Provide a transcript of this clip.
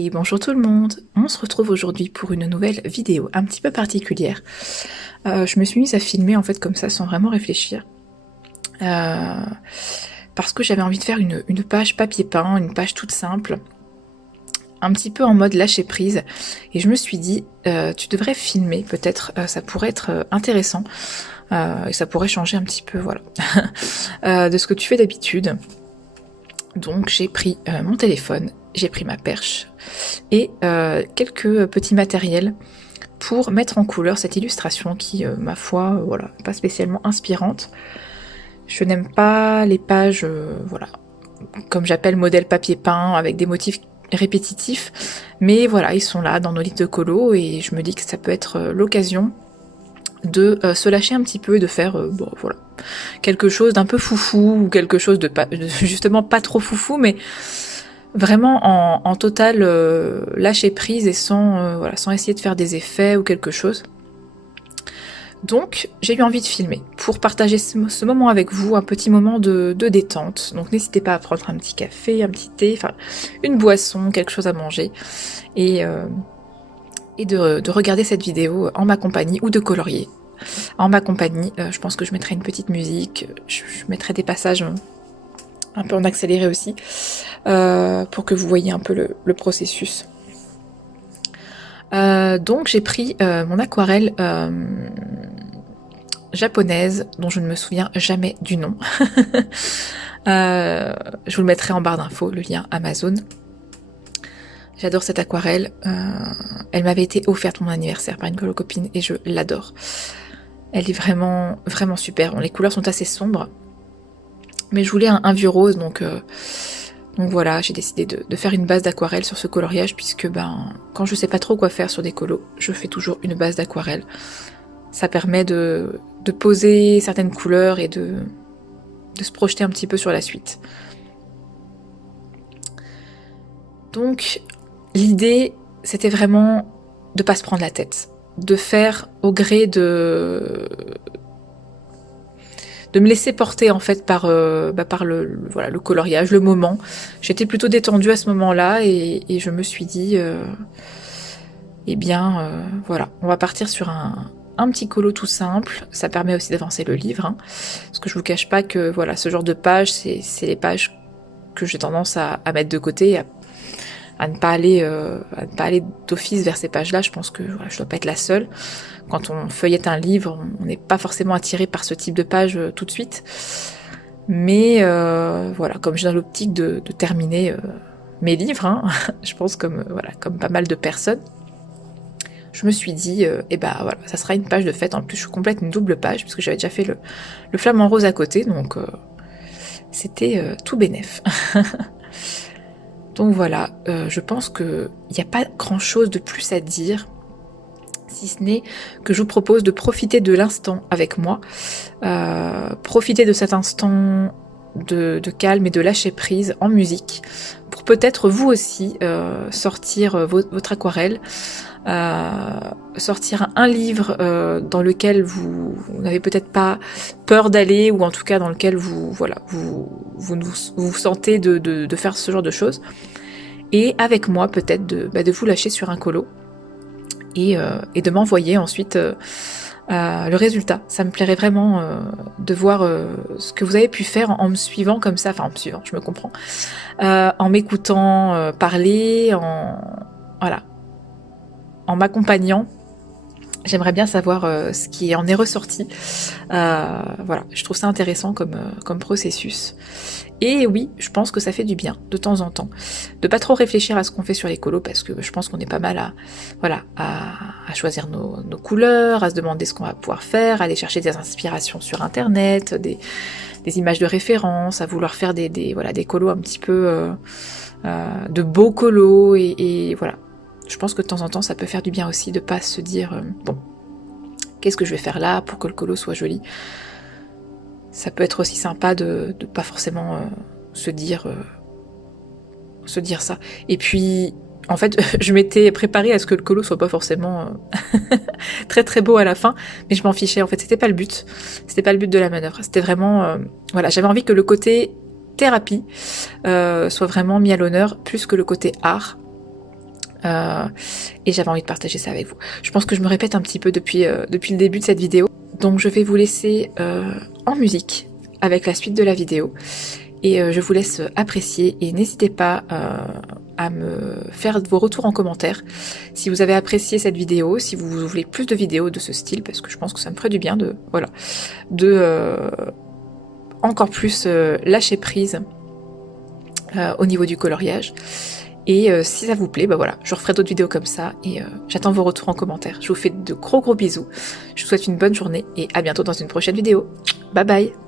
Et bonjour tout le monde, on se retrouve aujourd'hui pour une nouvelle vidéo un petit peu particulière. Je me suis mise à filmer en fait comme ça sans vraiment réfléchir. Parce que j'avais envie de faire une page papier peint, une page toute simple, un petit peu en mode lâcher prise. Et je me suis dit, tu devrais filmer, peut-être ça pourrait être intéressant. Et ça pourrait changer un petit peu, voilà, de ce que tu fais d'habitude. Donc j'ai pris mon téléphone, j'ai pris ma perche et quelques petits matériels pour mettre en couleur cette illustration qui, ma foi, voilà, pas spécialement inspirante. Je n'aime pas les pages, voilà, comme j'appelle modèle papier peint, avec des motifs répétitifs, mais voilà, ils sont là dans nos livres de colo et je me dis que ça peut être l'occasion de se lâcher un petit peu et de faire, bon, voilà, quelque chose d'un peu foufou ou quelque chose de justement pas trop foufou, mais vraiment en total lâcher prise et voilà, sans essayer de faire des effets ou quelque chose. Donc j'ai eu envie de filmer pour partager ce moment avec vous, un petit moment de détente. Donc n'hésitez pas à prendre un petit café, un petit thé, enfin une boisson, quelque chose à manger et de regarder cette vidéo en ma compagnie ou de colorier. En ma compagnie, je pense que je mettrai une petite musique, je mettrai des passages un peu en accéléré aussi, pour que vous voyez un peu le processus. Donc j'ai pris mon aquarelle japonaise, dont je ne me souviens jamais du nom. Je vous le mettrai en barre d'infos, le lien Amazon. J'adore cette aquarelle. Elle m'avait été offerte pour mon anniversaire par une copine et je l'adore. Elle est vraiment, vraiment super. Bon, les couleurs sont assez sombres, mais je voulais un vieux rose, donc voilà, j'ai décidé de faire une base d'aquarelle sur ce coloriage, puisque quand je sais pas trop quoi faire sur des colos, je fais toujours une base d'aquarelle. Ça permet de poser certaines couleurs et de se projeter un petit peu sur la suite. Donc l'idée, c'était vraiment de pas se prendre la tête, de faire au gré de me laisser porter en fait par voilà, le coloriage, le moment. J'étais plutôt détendue à ce moment-là et je me suis dit, voilà, on va partir sur un petit colo tout simple. Ça permet aussi d'avancer le livre, hein, parce que je vous cache pas que voilà, ce genre de pages, c'est les pages que j'ai tendance à mettre de côté, à ne pas aller d'office vers ces pages-là. Je pense que voilà, je dois pas être la seule. Quand on feuillette un livre, on n'est pas forcément attiré par ce type de page tout de suite. Mais voilà, comme j'ai dans l'optique de terminer mes livres, hein, je pense comme pas mal de personnes, je me suis dit, voilà, ça sera une page de fête. En plus, je complète une double page, puisque j'avais déjà fait le flamant rose à côté, donc c'était tout bénef. Donc voilà, je pense qu'il n'y a pas grand-chose de plus à dire, si ce n'est que je vous propose de profiter de l'instant avec moi, profiter de cet instant de calme et de lâcher prise en musique, pour peut-être vous aussi sortir votre aquarelle, sortir un livre dans lequel vous n'avez peut-être pas peur d'aller, ou en tout cas dans lequel vous sentez de faire ce genre de choses, et avec moi peut-être de vous lâcher sur un colo et de m'envoyer ensuite le résultat. Ça me plairait vraiment de voir ce que vous avez pu faire en me suivant comme ça, enfin en me suivant, je me comprends, en m'écoutant parler, voilà, en m'accompagnant. J'aimerais bien savoir ce qui en est ressorti. Voilà, je trouve ça intéressant comme processus. Et oui, je pense que ça fait du bien, de temps en temps, de pas trop réfléchir à ce qu'on fait sur les colos, parce que je pense qu'on est pas mal à choisir nos couleurs, à se demander ce qu'on va pouvoir faire, à aller chercher des inspirations sur internet, des images de référence, à vouloir faire des colos un petit peu de beaux colos, et voilà. Je pense que de temps en temps, ça peut faire du bien aussi de pas se dire bon, qu'est-ce que je vais faire là pour que le colo soit joli. Ça peut être aussi sympa de pas forcément se dire ça. Et puis, en fait, je m'étais préparée à ce que le colo soit pas forcément très très beau à la fin, mais je m'en fichais. En fait, c'était pas le but. C'était pas le but de la manœuvre. C'était vraiment, voilà, j'avais envie que le côté thérapie soit vraiment mis à l'honneur, plus que le côté art. Et j'avais envie de partager ça avec vous. Je pense que je me répète un petit peu depuis le début de cette vidéo. Donc je vais vous laisser en musique avec la suite de la vidéo. Et je vous laisse apprécier et n'hésitez pas à me faire vos retours en commentaire si vous avez apprécié cette vidéo, si vous voulez plus de vidéos de ce style, parce que je pense que ça me ferait du bien de encore plus lâcher prise au niveau du coloriage. Et si ça vous plaît, bah voilà, je referai d'autres vidéos comme ça et j'attends vos retours en commentaire. Je vous fais de gros bisous, je vous souhaite une bonne journée et à bientôt dans une prochaine vidéo. Bye bye.